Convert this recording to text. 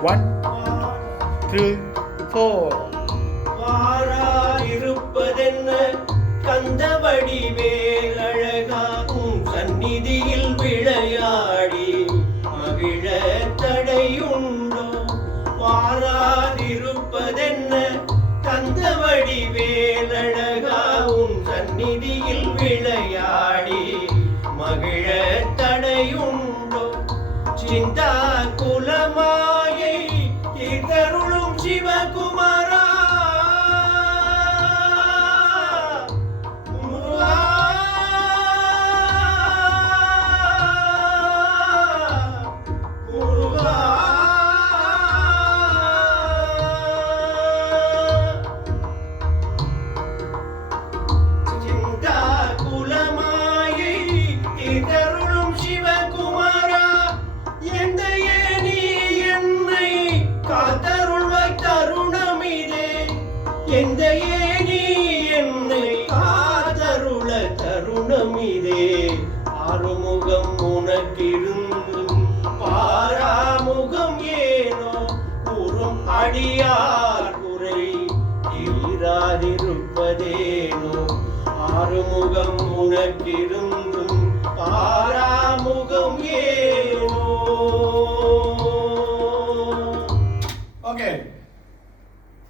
1 2 4 வாராயிருப்பதென்ன கந்தவடி வேலழகாகும் சந்நிதியில் விளையாடி மகிழ தடையுண்டோ வாராதிருப்பதென்ன கந்தவடி வேலழகாகும் சந்நிதியில் விளையாடி மகிழ தடையுண்டோ சிந்தா குலமாயை தீர்த்தருளும் சிவகுமாரா எந்தையே நீ என்னை காதருள தருணமிதே ஆறுமுகம் உனக்கிருந்தும் பாராமுகம் ஏனோ கூறும் அடியார் குறை தீராதிருப்பதேனோ ஆறுமுகம் உனக்கிருந்தும்